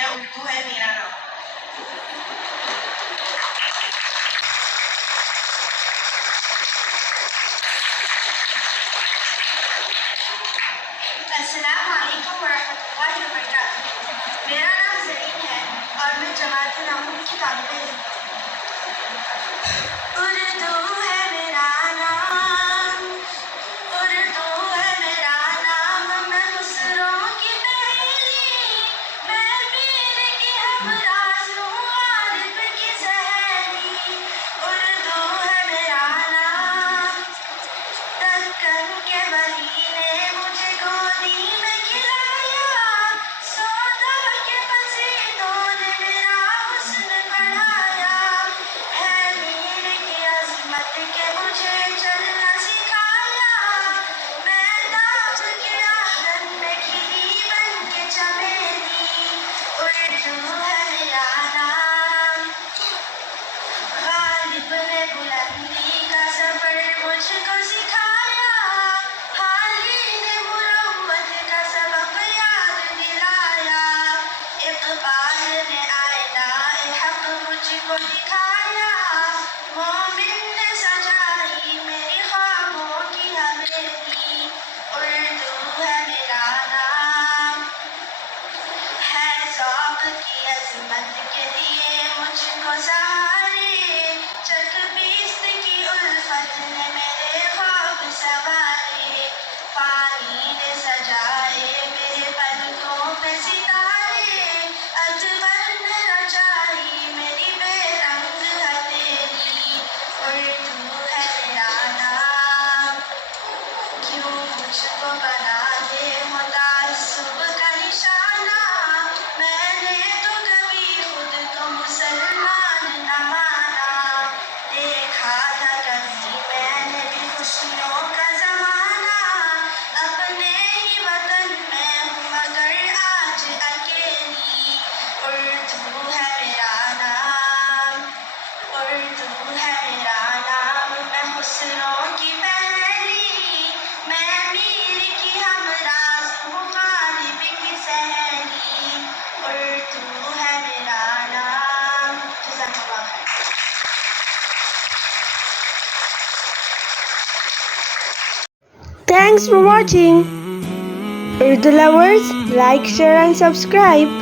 है, उर्दू है मेरा नाम। अस्सलाम वालेकुम वरहमतुल्लाहि वबरकातुहू। मेरा नाम ज़रीन है और मैं जमात नाम की तालिब इल्म। उर्दू है मेरा नाम, उर्दू है मेरा नाम, मैं खुसरों की पहेली, मैं पीर की हमराज़ हूँ, आरिफ की सहेली। उर्दू है मेरा नाम, दक्कन के वली ने मुझे गोदी में खिलाया, सौदा के पसीनों ने मेरा हुस्न बढ़ाया, है मीर की अज़मत के मुझे चलना सिखाया, मैं दाग के आंगन में खिली बन के चमेली। उर्दू है मेरा नाम, गालिब ने बुलंदी का सफर मुझको सिखाया, हाली ने मुरव्वत का सबक याद दिलाया, इक़बाल ने आईना-ए हक़ मुझको दिखाया, मोमिन ने सजाई मेरी ख्वाबों की हवेली। उर्दू है मेरा नाम, है ज़ौक़ की अज़मत के लिए मुझको सहारे, चक बीस्त की उल्फत ने मेरे ख्वाब संवारे, पानी ने सजाए मेरे पलकों पे सितारे, अजगर ने रचाई मेरी बेरंग हथेली। उर्दू है मेरा नाम, क्यों मुझको बना दे हो तासुब का निशाना, मैंने तो कभी खुद को मुसलमान न माना, देखा था कभी मैंने भी खुशियों का ज़माना, अपने ही वतन में हूँ मगर आज अकेली। उर्दू है मेरा नाम, उर्दू है मेरा नाम, मैं खुसरों की पहेली, मैं मीर की हमराज़ हूँ, गालिब की सहेली। उर्दू है मेरा नाम। जज़ाकल्लाह खैर। Thanks for watching. Urdu lovers, like, share and subscribe.